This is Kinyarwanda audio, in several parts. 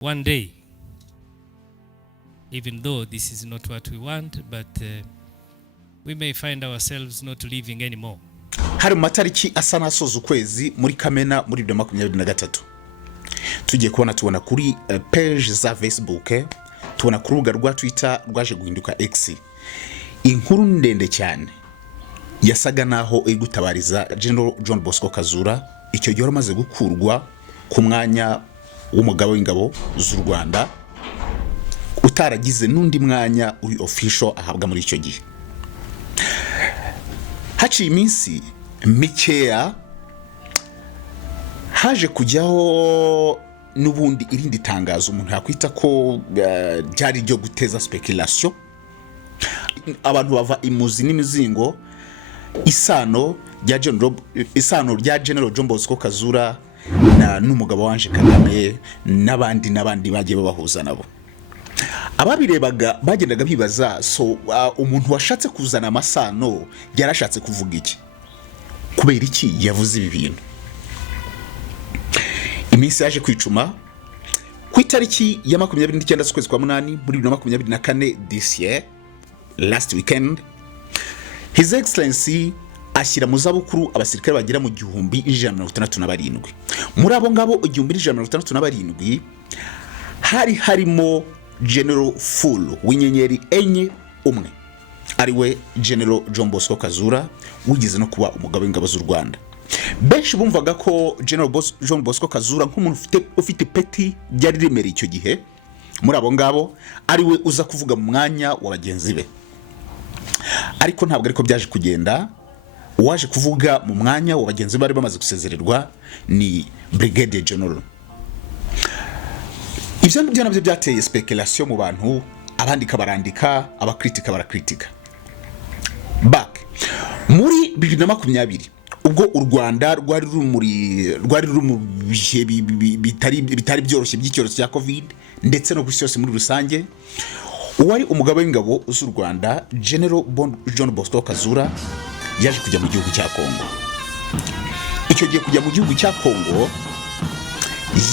one day, even though this is not what we want, but we may find ourselves not living anymore. Hari matariki asa nasoza ukwezi muri Kamena muri 2023 tugiye tubona kuri page za Facebook, tubona ku rubuga rwa Twitter rwaje guhinduka X inkuru ndende cyane yasaga naho iri gutabariza General J.Bosco KAZURA icyo gihe amaze gukurwa ku mwanya w'umugabo w'ingabo z'u Rwanda utaragize n'undi mwanya uri official ahabwa muri icyo gihe. Haciye iminsi mikeya haje kujyaho n'ubundi irindi tangazo umuntu yakwita ko ryari ryo guteza speculation, abantu bava imuzi n'imizingo isano rya General J.Bosco KAZURA n'umugabo wanje Kagame n'abandi bagiye babahuza nabo. Ababirebaga bagendaga bibaza umuntu washatse kuzana amasano yarashatse kuvuga iki, kubera iki yavuze ibi bintu. Iminsi yaje kwicuma ku itariki ya 29 z'ukwezi kwa munani muri 2024 this year, last weekend, His Excellency ashyira mu zabukuru abasirikare bagira mu 1167. Muri abo ngabo 1167 hari harimo General Full w'inyenyeri enye umwe ariwe General J.Bosco KAZURA wigize no kuba umugabo w'ingabo z'u Rwanda. Benshi bumvaga ko General J.Bosco KAZURA nk'umuntu ufite peti ryari rimereye icyo gihe muri abo ngabo ariwe uza kuvuga mu mwanya wa bagenzi be, ariko ntabwo ariko byaje kugenda. Waje kuvuga mu mwanya wa bagenzi bari bamaze gusezererwa ni Brigadier General. Ivyo nabyo byateye speculation mu bantu, abandi kabarandika, abakritika barakritika. Back muri 2020 ubwo u Rwanda rwari ruri mu bihe bitari byoroshye by'icyorezo cya COVID ndetse no gusyose muri rusange, uwari umugabo w'ingabo z'u Rwanda General J.Bosco KAZURA yaje kujya mu gihugu cya Kongo. Icyo gihe kujya mu gihugu cya Kongo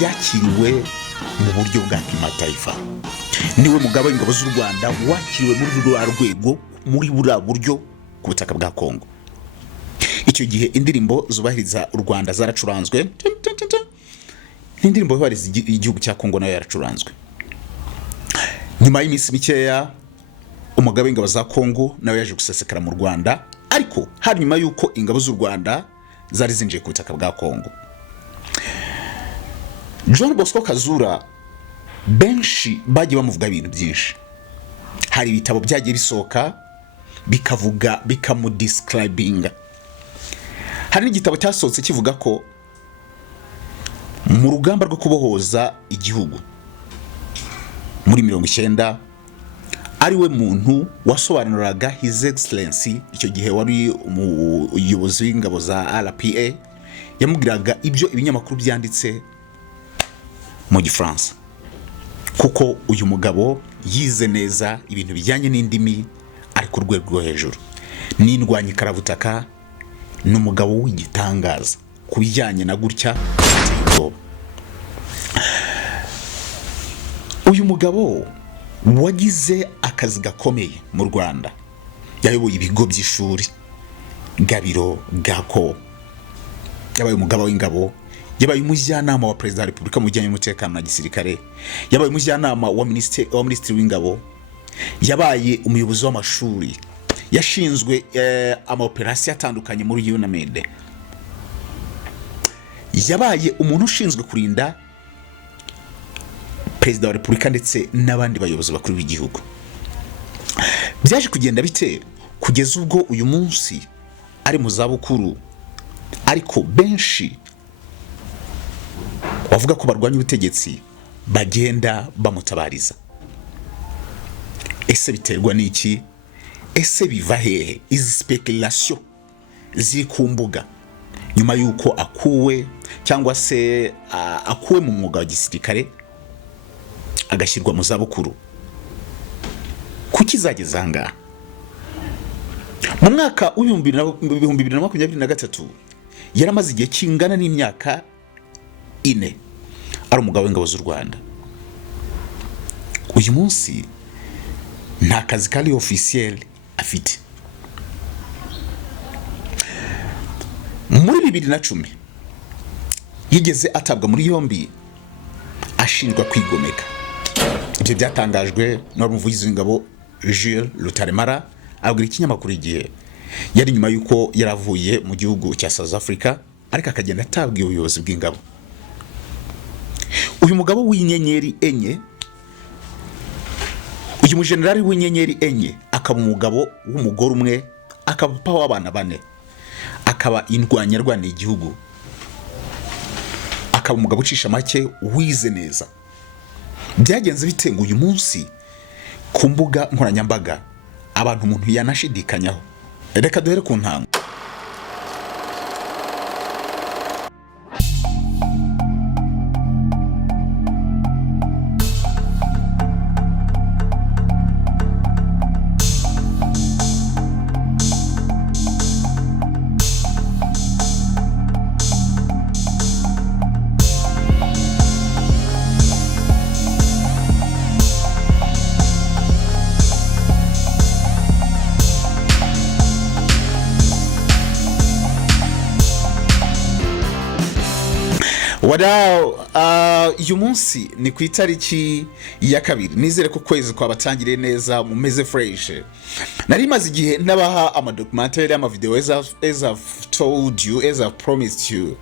yakiriwe mu buryo bwa kimataifa. Niwe mugabo w'ingabo z'u Rwanda wakiriwe muri rwa rwego muri bura buryo ku butaka bwa Kongo. Icyo gihe indirimbo zubahiriza u Rwanda zaracuranzwe, indirimbo zubahiriza igihugu cya Kongo nayo yaracuranzwe. Nyuma y'iminsi mikeya umugabo w'ingabo za Kongo nawe yaje gusesekara mu Rwanda, ariko hari nyuma yuko ingabo z'u Rwanda zari zinjiye ku butaka bwa Kongo. J.Bosco KAZURA benshi bagiye bamuvuga ibintu byinshi. Hari ibitabo byagiye bisoka bikavuga bikamudescribinga. Hari n'igitabo cyasohotse kivuga ko mu rugamba rwo kubohoza igihugu muri 90 ariwe muntu wasobanuraga His Excellency icyo gihe wari umuyobozi w'ingabo za RPA, yamubwiraga ibyo ibinyamakuru byanditse mu Gifaransa, kuko uyu mugabo yize neza ibintu bijyanye n'indimi ari ku rwego rwo hejuru, n'indwanyi karabutaka, n'umugabo w'igitangaza kubijyanye na gutya. Uyu mugabo wagize akazi gakomeye mu Rwanda, yayoboye ibigo by'ishuri, Gabiro, Gako, yabaye umugabo w'ingabo, yabaye umujyanama wa Perezida wa Repubulika mu bijyanye n'umutekano na gisirikare, yabaye umujyanama wa Minisitiri w'ingabo, yabaye umuyobozi w'amashuri, yashinzwe amaoperasiyo atandukanye muri UNAMID, yabaye umuntu ushinzwe kurinda Perezida wa Repubulika ndetse n'abandi bayobozi bakuru b'igihugu. Byaje kugenda bite kugeza ubwo uyu munsi ari mu zabukuru, ariko benshi bavuga ko barwanya ubutegetsi bagenda bamutabariza. Ese biterwa n'iki? Ese biva hehe izi speculation ziri ku mbuga nyuma yuko akuwe cyangwa se akuwe mu mwuga wa gisirikare agashyirwa mu zabukuru? Kuki zageza ngaha? Mu mwaka wa 2023 yaramaze igihe kingana n'imyaka 4 ari umugabo w'ingabo z'u Rwanda. uyu munsi nta kazi kari officiel afite. Muri 2010 yigeze atabwa muri yombi ashinjwa kwigomeka. Ibyo byatangajwe n'umuvugizi w'ingabo Jules Rutaremara abwira ikinyamakuru igihe yari nyuma yuko yaravuye mu gihugu cya South Africa ariko akagenda atabwiye ubuyobozi bw'ingabo. Uyu mugabo w'inyenyeri enye, uyu mujenerali w'inyenyeri enye, akaba umugabo w'umugore umwe, akaba papa w'abana bane, akaba indwanyarwaniye igihugu, akaba umugabo ucisha make wize neza. Byagenze bitenga uyu munsi ku mbuga nkoranyambaga abantu umuntu yanashidikanyaho. Reka duhere ku ntango. Uyu munsi ni ku itariki ya 2. Nizere ko kwezi kwa batangiriye neza mumeze fresh. Nari maze igihe nabaha amadocumentary ama video as I've told you, as I've promised you.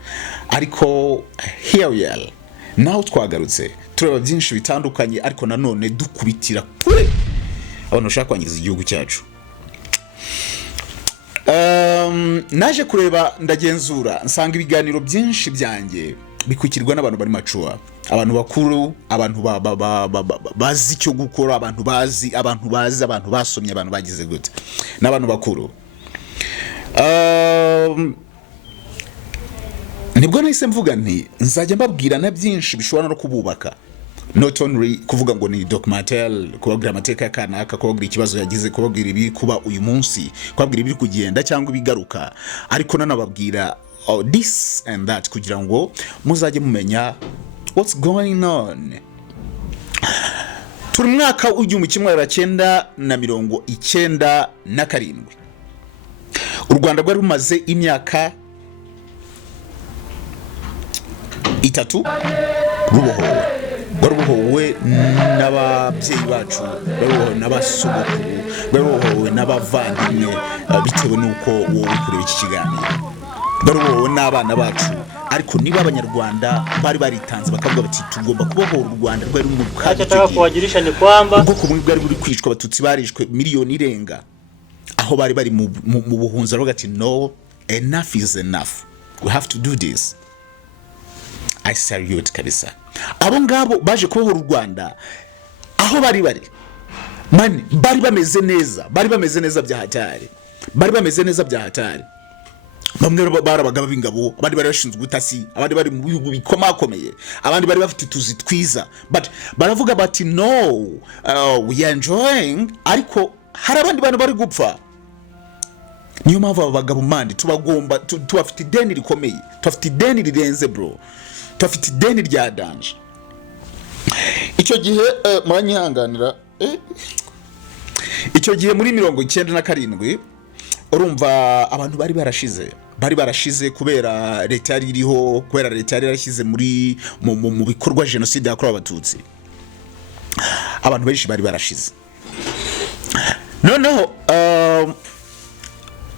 Ariko here we are. Now twagarutse tureba byinshi bitandukanye ariko nanone dukubitira kure abantu bashaka kwangiza igihugu cyacu. Naje kureba ndagenzura nsanga ibiganiro byinshi byanjye bikwikirwa n'abantu bari macuwa, abantu bakuru, abantu bazi icyo gukora, abantu basomye, abantu bagize gute n'abantu bakuru. Nibwo nahise mvuga nti nzajya mbabwira na byinshi bishobora no kububaka, not only kuvuga ngo ni documentaire, kubabwira amateka y'akanaka, kubabwira ikibazo yagize, kubabwira ibi kuba uyu munsi, kubabwira ibiri kugenda cyangwa ibigaruka, ariko nanababwira this and that kugira ngo muzajye mumenya what's going on. Turi mwaka w'1997. U Rwanda rwari rumaze imyaka 3 rubohowe n'ababyeyi bacu, rubohowe n'abasogokuru, rubohowe n'abavandimwe, bitewe nuko wowe kureba iki kiganiro, rubohowe n'abana bacu. Ariko niba abanyarwanda bari baritanze bakavuga bati tugomba kubohora u Rwanda rwari mu kaje, cyangwa kubagirisha ni kwamba ubwo kumwe bwari buri kwicwa, abatutsi barishwe miliyoni irenga, aho bari mu buhunza bavuga ati no, enough is enough, we have to do this. I salute kabisa abo ngabo baje kubohora u Rwanda. Aho bari mani bari bameze neza bya hatari, bamwe barabagaba b'ingabo, abandi bari bashinzwe ubutasi, abandi bari mu bihugu bikomakomeye, abandi bari bafite tuzi twiza, but baravuga bati no, we are enjoying, ariko hari abandi bantu bari gupfa. Niyo mpamvu abagabo mandi tubagomba tubafite ideni rikomeye, tubafite ideni rirenze bro, tubafite ideni rya danje. Icyo gihe muranyihanganira, icyo gihe muri 1997 urumva abantu bari barashize kubera leta yari iriho, kubera leta yari yarashyize muri mu bikorwa genocide yakorewe abatutsi. Abantu benshi bari barashize. Noneho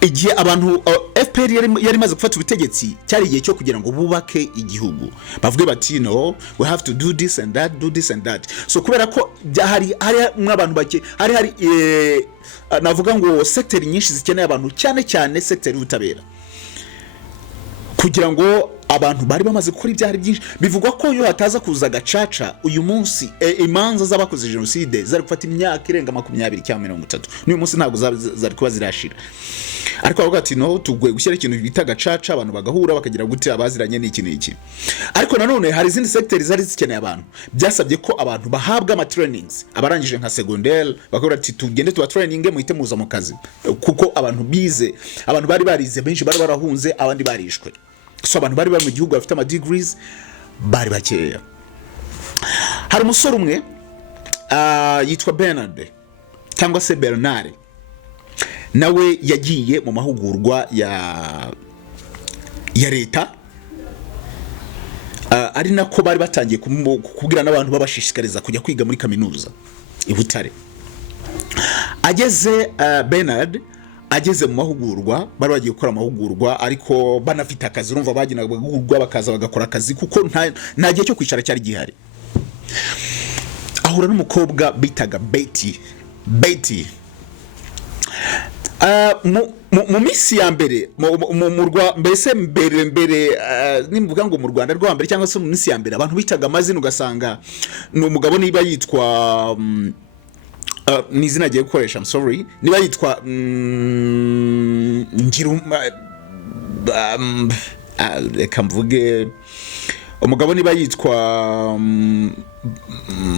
igihe abantu FPR yari maze gufata ubutegetsi, cyari igihe cyo kugira ngo bubake igihugu, bavuge bati no, we have to do this and that. So kubera ko hari mw'abantu bake, hari navuga ngo sector nyinshi zikeneye abantu, cyane sector y'ubutabera, kugira ngo abantu bari bamaze gukora ibyari byinshi. Bivugwa ko yo hataza kuza gacaca uyu munsi imanza z'abakoze genocide zari gufata imyaka irenga 20 cyangwa 30. N'uyu munsi ntabwo zari kuba zirashira. Ariko bavuga ati no, tugwe gushyira ikintu bita gacaca, abantu bagahura bakagira gute abaziranye n'iki. Ariko nanone hari izindi sector zari zikeneye abantu, byasabye ko abantu bahabwa ama trainings, abarangije nka secondaire bakora ati tugende tuba training muhite muza mu kazi, kuko abantu bize, abantu bari barize benshi bari barahunze, abandi barishwe. So abantu bari mu gihugu bafite ama degrees bari bakeya. Hari umusore umwe yitwa Bernard cyangwa se Bernard, nawe yagiye mu mahugurwa ya leta, ari nako bari batangiye kubwira n'abantu babashishikariza kujya kwiga muri kaminuza i Butare. Ageze Bernard ageze mu mahugurwa, bari bagiye gukora amahugurwa ariko banafite akazi, urumva baginaga bagurwa bakaza bagakora akazi kuko nta gihe cyo kwicara cyari gihari. Ahura n'umukobwa bitaga Betty. Mu minsi ya mbere mbese mbere nimvuga ngo mu Rwanda rwa mbere cyangwa se mu minsi ya mbere abantu bitaga amazina ugasanga ni umugabo niba yitwa ni izina agiye gukoresha, I'm sorry, niba yitwa reka mvuge umugabo niba yitwa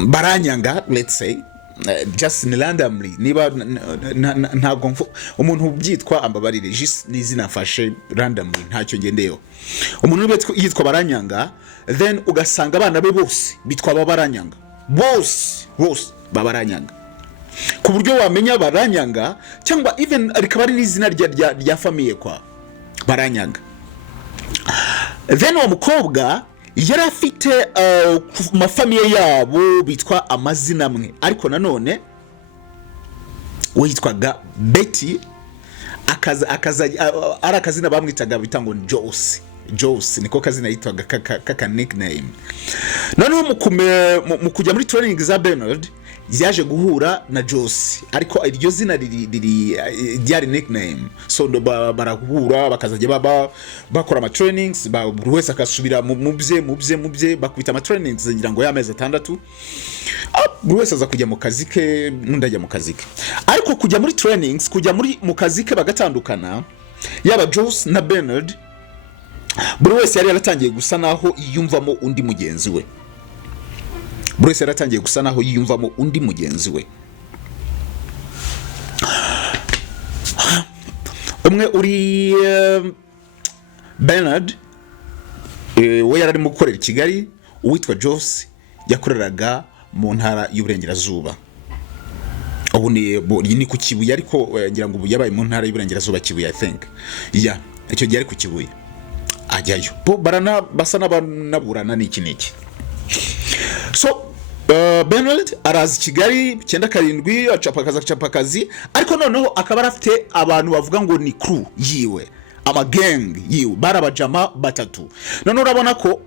Baranyanga, let's say, just randomly, niba ntago umuntu ubyitwa ambabarire, just ni izina mfashe randomly ntacyo ngendeyo. Umuntu yitwa Baranyanga, then ugasanga abana be bose bitwa Baranyanga, bose Baranyanga, ku buryo wamenya Baranyanga cyangwa even rikaba ari n'izina rya famille kwa Baranyanga. Then uwo mukobwa yari afite mafamiye yabo bitwa amazina amwe, ariko nanone we yitwaga Betty, ari akazina bamwitaga bitango Jose, niko kazina yitwaga kaka nickname. Noneho mu kujya muri training za Bernard yaje guhura na Jose, ariko iryo zina ryari nickname, so barahura bakazajya bakora ama trainings, buri wese akasubira mu bye bakubita ama trainings ngira ngo y'amezi 6, buri wese aza kujya mu kazi ke n'undi ajya mu kazi ke. Ariko kujya muri trainings, kujya mu kazi ke bagatandukana, yaba Jose na Bernard, buri wese yari yaratangiye gusa naho yiyumvamo undi mugenzi we. Buri wese yaratangiye gusa naho yiyumvamo undi mugenzi we. Umwe uri Bernard we yari arimo gukorera i Kigali, uwitwa Jose yakoreraga mu ntara y'Uburengerazuba. Ubu ni ku Kibuye, ariko ngira ngo ubu yabaye mu ntara y'Uburengerazuba Kibuye, I think. Icyo gihe ari ku Kibuye ajyayo. Basa n'abanaburana n'iki. So Bernard arazi Kigali 97 acapa akazi, ariko noneho akaba arafite abantu bavuga ngo ni crew yiwe, ama gang yiwe, barabajama batatu. Noneho urabona ko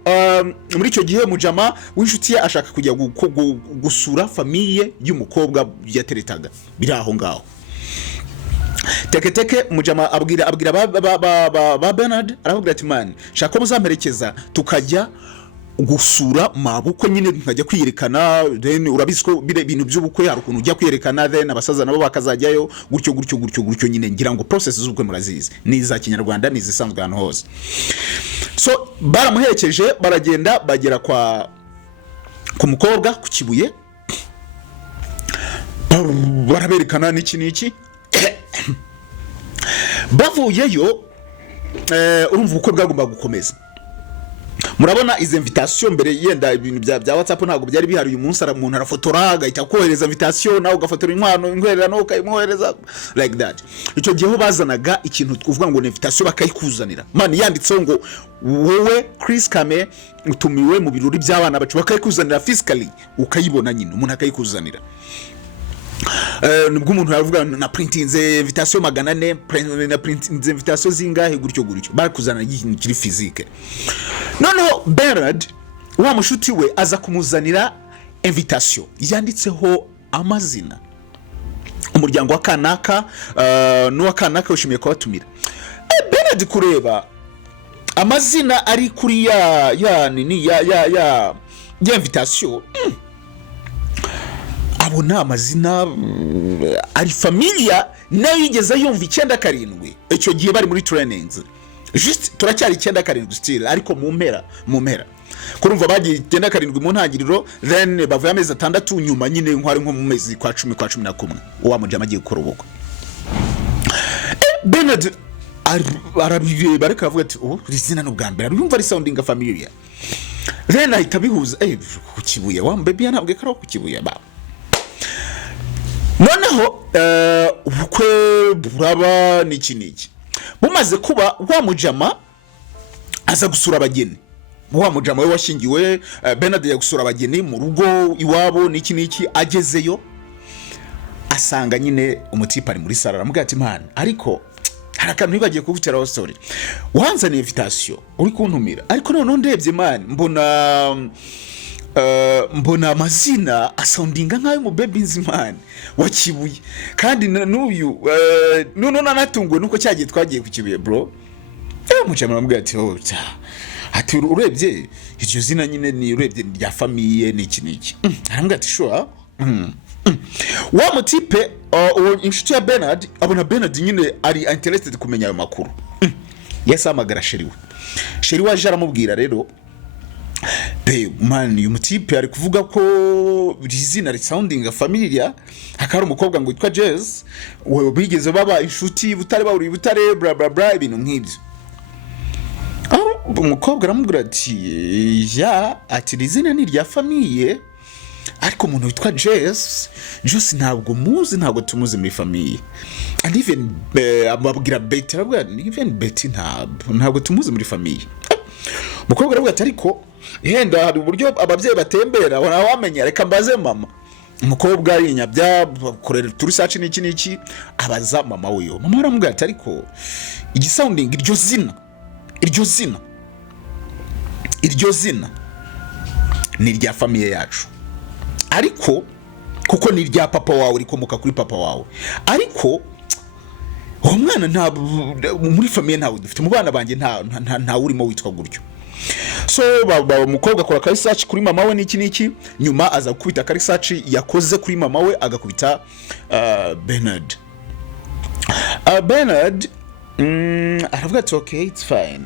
muri icyo gihe mujama w'inshuti ye ashaka kujya gusura famille y'umukobwa yateretaga biri aho ngaho. Teke mujama abwira ba Bernard, arababwira ati man, shaka muzamperekeza tukajya gusura mabukwe nyine, nkajya kwiyerekana, then urabizi ko ibintu by'ubukwe hari ukuntu ujya kwiyerekana, then abasaza nabo bakazajyayo gutyo nyine. Ngira ngo process z'ubukwe murazizi, ni za Kinyarwanda, ni zisanzwe ahantu hose. So baramuherekeje, baragenda bagera ku mukobwa ku Kibuye, baraberekana n'iki bavuyeyo. Urumva ubukwe bwagomba gukomeza. Murabona izi invitation mbere yenda ibintu bya WhatsApp ntabwo byari bihari. Uyu munsi umuntu arafotora agahita kohereza invitation, nawe ugafotora inkwano ingwerera no ukayimwohereza like that. Icyo gihe bazanaga ikintu tkuvuga ngo invitation bakayikuzanira, man yanditseho ngo wowe Chris Kame utumiwe mu birori by'abana bacu, bakayikuzanira physically ukayibona nyine, umuntu akayikuzanira. Nubwo umuntu yavuga na printinze invitation 400, na printinze invitation zingahe gutyo barakuzana ikintu kiri physique. Noneho Bernard wa mushuti we aza kumuzanira invitation yanditseho amazina, umuryango wa kanaka n'uwa kanaka ushimiye kubatumira. Bernard kureba amazina ari kuri ya invitation, abona amazina ari familia nayo yigeze yumva 97. Icyo gihe bari muri trainings, just turacyari 97 still, ariko mu mpera kurumva bagiye 97 mu ntangiriro, then bavuye amezi 6 nyuma nyine nkwari nko mu mezi kwa 10 kwa 11 uwa mujama agiye gukora ubukwe. Bernard arabireba ariko avuga ati izina n'ubwa mbere yumva ari sounding familiar, then ahita bihuza ku Kibuye wa baby ntabwo karo ku Kibuye ba noneho ubukwe buraba n'iki bumaze kuba wa mujama aza gusura abageni wa mujama we washingiwe Bernard ya gusura abageni mu rugo iwabo n'iki agezeyo asanga nyine umutipe ari muri sala aramubwira ati man ariko harakantu bibagiye kuguteraho story wanzaniye invitation uri kuntumira ariko none ndebye man mbona amazina asoundinga nkayo mu baby nzimana wakibuye kandi n'uyu none nanatunguwe nuko cyagiye twagiye ku Kibuye bro mujama aramubwira ati ati urebye iryo zina nyine ni urebye rya famille n'iki aramubwira ati sure wa mutipe inshuti ya Bernard abona Bernard nyine ari interested kumenya ayo makuru yasamagara sheri we aje aramubwira rero man uyu mutipe ari kuvuga ko izina sounding familiar hakari umukobwa ngo yitwa Jazz we bigeze baba inshuti butare bawuri butare bla bla bla ibintu nk'ibyo umukobwa aramubwira ati ati izina ni rya famille ariko umuntu witwa Jazz ntabwo muzi ntabwo tumuzi muri famille and even ababwira Betty arabwira even Betty ntabwo tumuzi muri famille umukobwa aravuga ati ariko yenda hari uburyo ababyeyi batembera wamenya reka mbaze mama umukobwa yinyabya korera research n'iki abaza mama weyo mama aramubwira ati ariko igisounding iryo zina ni rya famille yacu ariko kuko ni rya papa wawe rikomoka kuri papa wawe ariko uwo mwana nta muri famille ntawe dufite mu bana banjye nta urimo witwa gutyo so umukobwa akora research kuri mama we n'iki nyuma aza gukubita research yakoze kuri mama we agakubita Bernard aravuga ati okay it's fine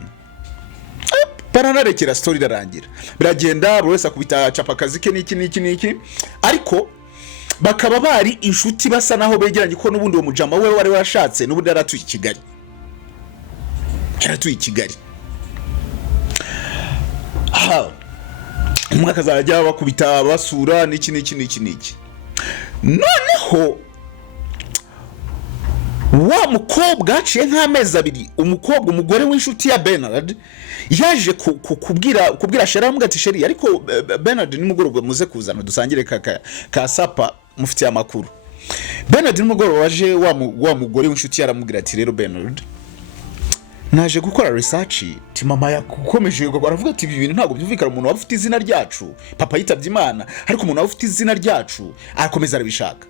baranarekera story irarangira biragenda buri wese akubita capakazi ke n'iki ariko bakaba bari inshuti basa naho begeranye ko n'ubundi uwo mujama we wari washatse n'ubundi yaratuye i Kigali umwaka azajya bakubita basura n'iki noneho wa mukobwa aciye nk'amezi abiri umugore w'inshuti ya Bernard yaje kubwira Sheri aramubwira ati Sheri ariko Bernard nimugoroba muze kuzana dusangire ka sapa mufitiye amakuru Bernard nimugoroba waje wa mugore w'inshuti yaramubwira ati rero Bernard naje gukora research ti mama yakomeje aravuga ati ibi bintu ntabwo byumvikana umuntu wafite izina ryacu papa yitabye Imana ariko umuntu wafite izina ryacu arakomeza arabishaka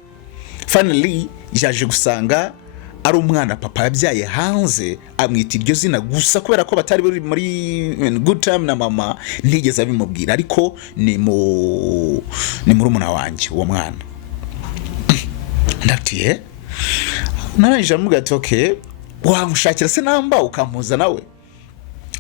finally yaje gusanga ari umwana papa yabyaye hanze amwita iryo zina gusa kubera ko batari muri good time na mama ntigeze abimubwira ariko ni murumuna wanjye uwo mwana ndatiye naranje amuga ati okay wamushakira se namba ukampuza nawe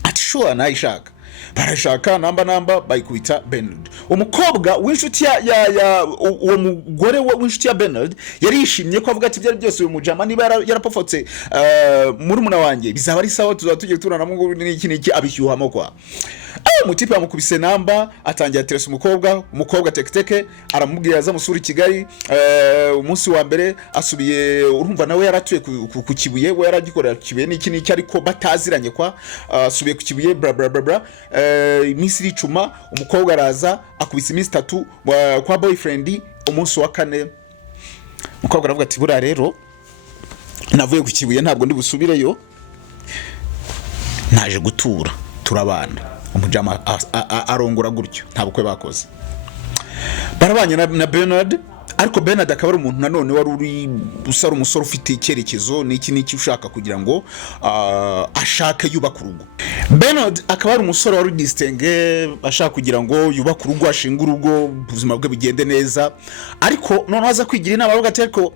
ati sure nayishaka barashaka namba bayikubita Bernard umukobwa w'inshuti ya uwo mugore w'inshuti ya Bernard yari yishimye ko avuga ati byari byose uyu mujama niba yarapofotse murumuna wanjye bizaba ari sawa tuzatugiye turana mu n'iki abishyuhamo kwa umutipe amukubise namba atangira teresa umukobwa teketeke aramubwira aza musura Kigali umunsi wa mbere asubiye urumva nawe yaratuye ku Kibuye we yaragikorera Kibuye n'iki ariko bataziranye kwa asubiye ku Kibuye bla bla bla iminsi ricuma umukobwa araza akubise iminsi 3 kwa boyfriend umunsi wa 4 umukobwa aravuga ati bura rero navuye ku Kibuye ntabwo ndi busubireyo naje gutura turabana umujama arongora gutyo ntabwo bakoze barabanye na Bernard ariko Bernard akaba ari umuntu nanone wari uri usara umusoro ufite icyerekezo n'iki ushaka kugira ngo ashake yubaka urugo Bernard akaba ari umusoro wari distingue ashaka kugira ngo yubaka urugo ashinga urugo ubuzima bwe bigende neza ariko none aza kwigira inama avuga ati ariko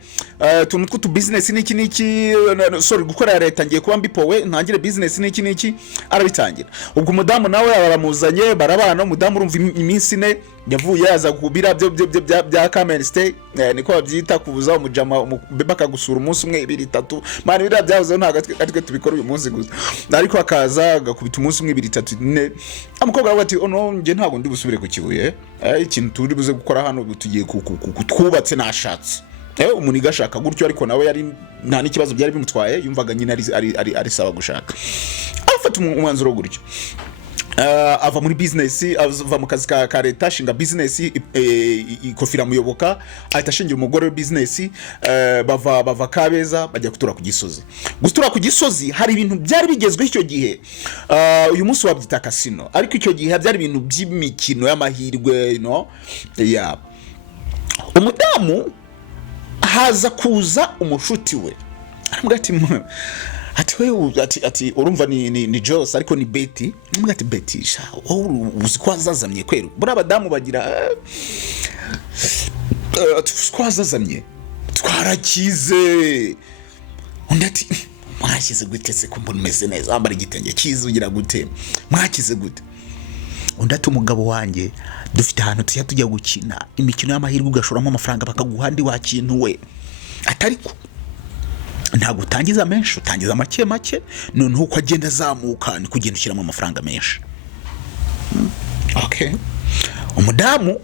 tunutwo tu business n'iki sorry gukora leta ngiye kuba mbipowe ntangire business n'iki arabitangira ubwo umudamu nawe abaramuzanye barabana umudamu urumva iminsi 4 yavuye yaza kubira bya Camen Stay niko babyita kubuza umujama beba kagusura umunsi 1 2 3 mani bira byavuze ntagatwe tubikora uyu munsi gusa ariko akaza agakubita umunsi 1 2 3 4 amukobwa aravuga ati ono nge ntago ndi busubire ku Kibuye ikintu turi buze gukora hano tugiye twubatse nashatse umuniga ashaka gutyo ariko nawe yari nta n'ikibazo byari bimutwaye yumvaga nyine ari sawa gushaka afata umwanzuro gutyo ava muri business ava mu kazi ka leta shinga business ikofira muyoboka ahita ashingira umugore we business bava Kabeza bajya gutura ku Gisozi. Gutura ku Gisozi hari ibintu byari bigezweho icyo gihe, uyu munsi wabyita casino ariko icyo gihe byari ibintu by'imikino y'amahirwe ya umudamu haza kuza umushuti we aramubwira ati wewe ati urumva ni Jose ariko ni Betty aramubwira ati Betty sha uzi ko azazamye kwero buri abadamu bagira twazazamye twarakize undi ati mwakize gute se ko mbona meze neza ambara igitenge kize ugira gute mwakize gute undi ati umugabo wanjye dufite ahantu tujya gukina imikino y'amahirwe ugashoramo amafaranga bakaguha ndi wakintu we atariko ntabwo utangiza menshi utangiza make noneho uko agenda azamuka ni kugenda ushyiramo amafaranga menshi. Okay, umudamu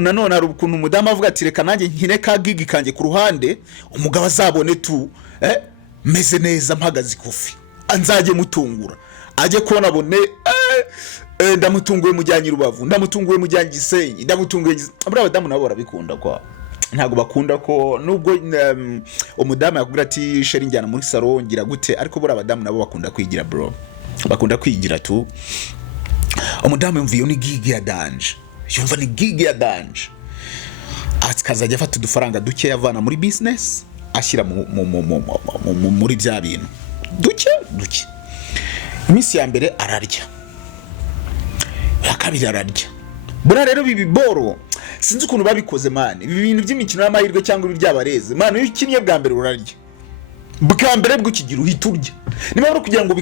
nanone hari ukuntu umudamu avuga ati reka nanjye nkine ka gigi kanjye ku ruhande umugabo azabone tu meze neza mpagaze ikofi anzaje mutungura aje kubona abone ndamutunguye mujyanye Rubavu ndamutunguye mujyanye Gisenyi ndamutunguye abadamu nabo barabikunda kwa ntago bakunda ko nubwo umudamu yakubwira ati sheri njyana muri salon ngira gute ariko buri abadamu nabo bakunda kwigira bro bakunda kwigira tu umudamu yumviye ni gigi ya danje yumva ni gigi ya danje atsikazajya afata udufaranga duke yavana muri business ashyira muri bya bintu duke iminsi ya mbere ararya akabiri ararya bura rero bibiboro sinzi ukuntu babikoze man ibi bintu by'imikino y'amahirwe cyangwa ibyabareze man iyo ukinnye bwa mbere urarya bwa mbere bw'ukigira uhita urya niba ari kugira ngo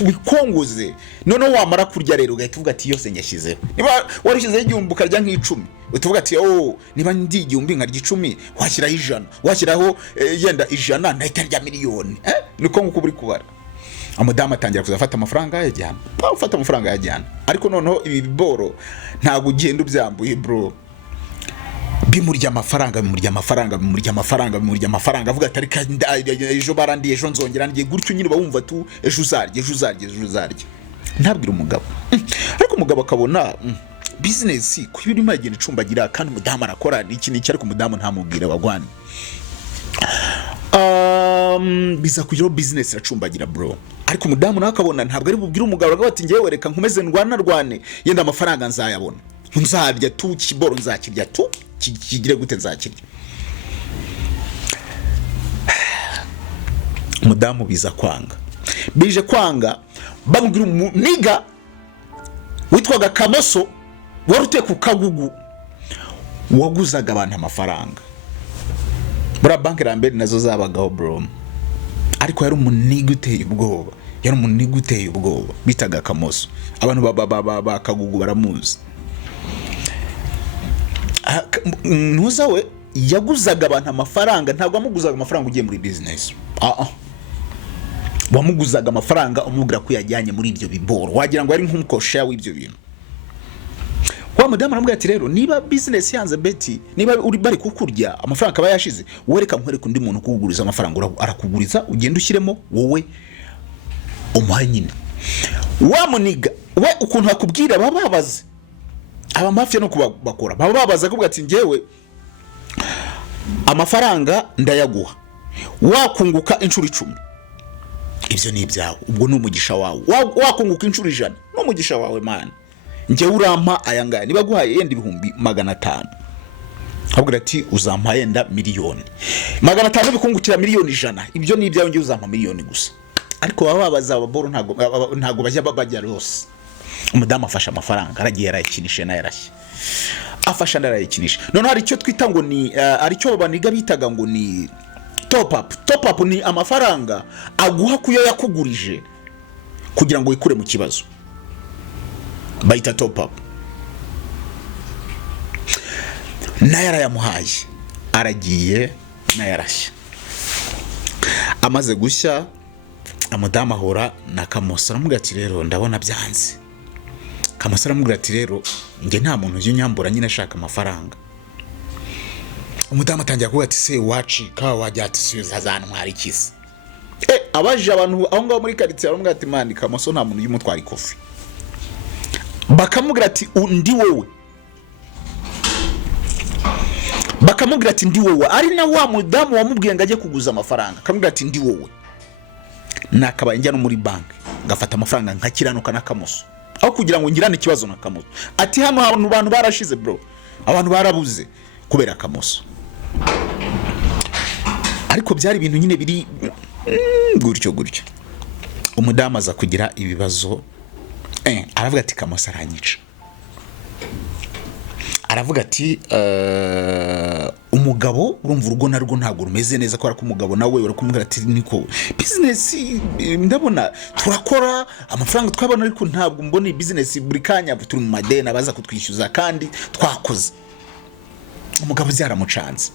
bikongoze noneho wamara kurya rero ugahita uvuga ati yose nyashyizeho niba warishyizeho igihumbi ukarya nk'icumi utuvuga ati niba ndi igihumbi nkarya 10 washyiraho 100 washyiraho yenda 100 ndahita rya miliyoni niko nguko buri kubara. Umudamu atangira kuzafata amafaranga yajyana ufata amafaranga yajyana ariko noneho ibi biboro ntago ugenda ubyambuye bro bimurya amafaranga avuga ati ariko ejo barandiye ejo nzongera ngiye gutyo nyine bawumva tu ejo uzarye ntabwira umugabo ariko umugabo akabona business ku ibiri magenda icumbagira kandi umudamu arakora iki ariko umudamu ntamubwire bagwane biza kujyaho business iracumbagira bro ariko umudamu nawe akabona ntabwo ari bubwire umugabo agaho ati ngiye wereka nkomeze ndwane yenda amafaranga nzayabona nzarya tu kiboro nzakirya tu kigire gute nzakirya. Umudamu biza kwanga bamubwira umuniga witwaga Kamoso warute ku Kagugu waguzaga abantu amafaranga bura banki rambere nazo zabagaho bro ariko yari umuniga uteye ubwoba bitaga Kamoso abantu ba Kagugu baramuzi ntuzawe yaguzaga abantu amafaranga ntabwo amuguzaga amafaranga ugiye muri business wamuguzaga amafaranga umubwira ko yajyanye muri ibyo biboro wagira ngo ari nk'umukosha w'ibyo bintu. Wa mudamu aramubwira ati rero niba business yanze Betty niba uri bari kukurya amafaranga akaba yashize wereka nkwereka undi muntu kuguriza amafaranga arakuguriza ugenda ushyiremo wowe umuhaye nyine wa muniga we ukuntu akubwira bababaze aba mafia no kubakora bababaza kuvuga ati ngewe amafaranga ndayaguha wakunguka inshuro 10 ibyo ni ibyawe ubwo n'umugisha wawe wakunguka inshuro 100 n'umugisha wawe man ngewe urampa ayangaya niba guhaye yenda 500 habwira ati uzampa yenda miliyoni 500 bikungukira miliyoni 100 ibyo ni ibyawe ngewe uzampa miliyoni gusa ariko bababaza ababoro ntago bajya babajya rose. Umudamu afasha amafaranga aragiye arayikinisha na yarashye afasha ndarayikinisha none hari icyo twita ngo ni aricyo baniga bitaga ngo ni top up ni amafaranga aguha kuyo yakugurije kugira ngo wikure mu kibazo bayita top up na yarayamuhaye aragiye na yarashye amaze gushya umudamu ahora na Kamoso aramubwira ati rero ndabona byanze. Kamoso aramubwira ati rero nge nta muntu unyambura nyine ashaka amafaranga umudamu atangira kuvuga ati se wacika wajya ati subiza zantwara ikisi. Abaje abantu aho ngaho muri quartier baramubwira ati mani Kamoso nta muntu yumutwara ikofi. Bakamubwira ati ndi wowe. Bakamubwira ati ndi wowe. Ari na wa mudamu wamubwiye ngo ajye kuguza amafaranga. Akamubwira ati ndi wowe. Nakabaye njya no muri bank ngafata amafaranga nkakiranuka na Kamoso. Aho kugira ngo ngirane ikibazo na Kamoso. Ati hano abantu barashize bro. Abantu barabuze kubera Kamoso. Ariko byari ibintu nyine biri gutyo. Umudamu aza kugira ibibazo. Aravuga ati Kamoso aranyica. Aravuga ati umugabo urumva urugo narwo ntabwo rumeze neza ko umugabo nawe urakumubwira ati niko business ndabona turakora amafaranga twabona ariko ntabwo mbona business buri kanya turi mu madeni abaza kutwishyuza kandi twakoze. Umugabo byaramucanze.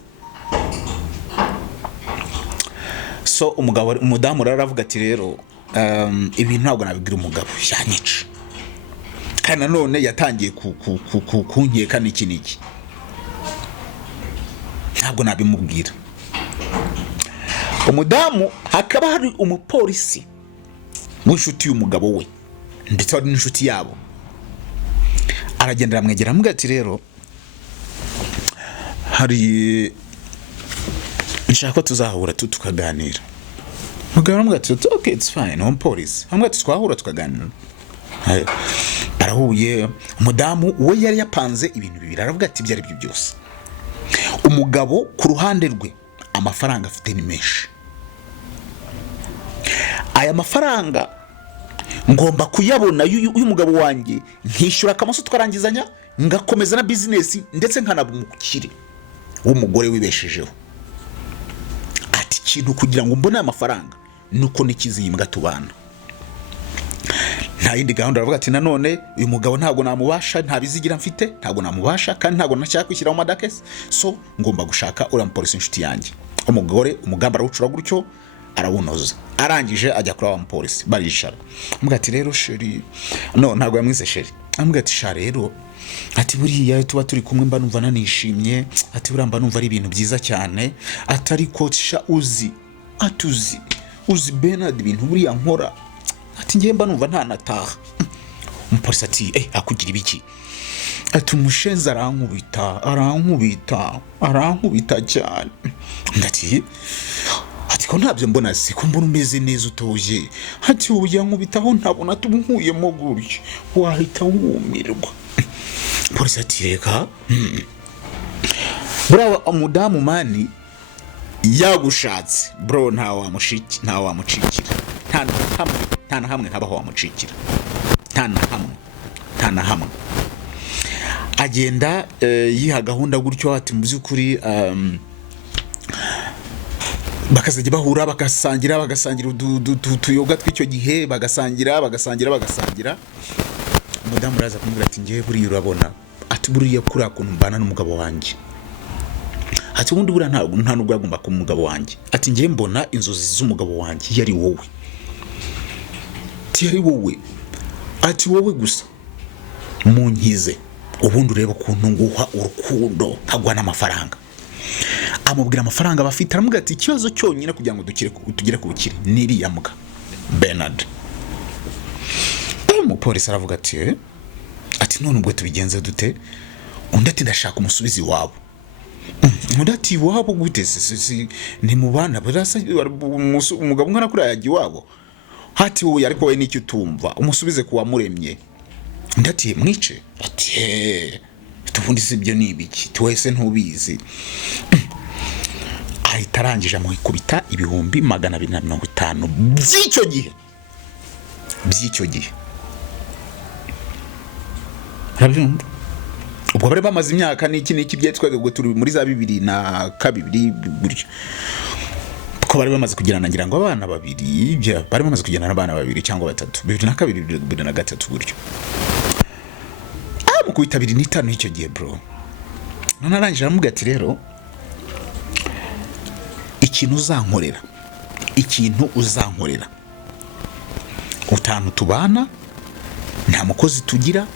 So umudamu aravuga ati rero ibintu ntabwo nabibwira umugabo yanyica. Kana none yatangiye kunkeka n'iki ntabwo nabimubwira. Umudamu hakaba hari umupolisi w'inshuti y'umugabo we ndetse ari n'inshuti yabo. Aragenda aramwegera amubwira ati rero hari nshaka ko tuzahura tukaganira. Umugabo aramubwira ati okay it's fine umupolisi amubwira ati twahura tukaganira. Barahuye. Umudamu we yari yapanze ibintu bibiri. Aravuga ati byari byo byose umugabo ku ruhande rwe amafaranga afite ni menshi. Aya mafaranga ngomba kuyabona y'umugabo wanjye nkishyura Kamoso twarangizanya ngakomeza na business ndetse nkanabumukire w'umugore wibeshejeho. Ati ikintu kugira ngo mbone amafaranga nuko nikizimbwa tubana. Nta yindi gahunda. Aravuga ati nanone uyu mugabo ntabwo namubasha nta bizigira mfite ntabwo namubasha kandi ntabwo nashaka kwishyira mu madakesi so ngomba gushaka uriya mupolisi inshuti yanjye. Umugore umugamba arawucura gutyo arawunoza. Arangije ajya kuri wa mupolisi barishara. Amubwira ati rero sheri ntabwo yamwise sheri. Amubwira ati sha rero ati buriya tuba turi kumwe mba numva nanishimye ati buriya mba numva ari ibintu byiza cyane atari ko sha uzi Bernard ibintu buriya nkora ati ngiye mba numva ntanataha. Umupolisi ati akugira ibiki? Ati umushenza arankubita cyane. Ndati ko ntabyo mbona se ko mbona umeze neza utoje. Ati ubu yankubitaho ntabona tumuhuyemo gutyo wahita wumirwa. Polisi ati reka bro umudamu mani yagushatse bro nta wamucikira nta na hamwe habaho wamucikira nta na hamwe. Agenda yiha gahunda gutyo ati mu byukuri bakazajya bahura bagasangira utuyoga tw'icyo gihe bagasangira. Umudamu araza kumubwira ati ngiye buriya urabona ati buriya kuri akuntu mbana n'umugabo wanjye ati ubundi buriya nta nubwo agomba kuba umugabo wanjye ati ngiye mbona inzozi z'umugabo wanjye yari wowe ati wowe gusa munkize ubundi ureba ukuntu nguha urukundo nkagwa n'amafaranga. Amubwira amafaranga bafite. Aramubwira ati ikibazo cyonyine kugira ngo tugere ku bukire niriya mbwa Bernard. Umupolisi aravuga ati none ubwo tubigenze dute? Undi ati ndashaka umusubizi wabo. Undi ati wabo gute se ni mubana barasa umugabo ngana kuri yaji wabo. Hati wowe ariko we n'icyo utumva umusubize kuwa muremye. Undi ati mwice ati tuvundi se ibyo nibiki twese ntubizi. Ahita arangije amukubita 250 by'icyo gihe. Ubwo bari bamaze imyaka n'iki byetwaga ngo turi muri za 2002 gutyo. Ko bari bamaze kugirana ngira ngo abana babiri bari bamaze kugirana abana babiri cyangwa batatu 2002 2003 gutyo. Mukubita 250 icyo gihe bro. None arangije aramubwira ati rero ikintu uzankorera utanu tubana nta mukozi tugira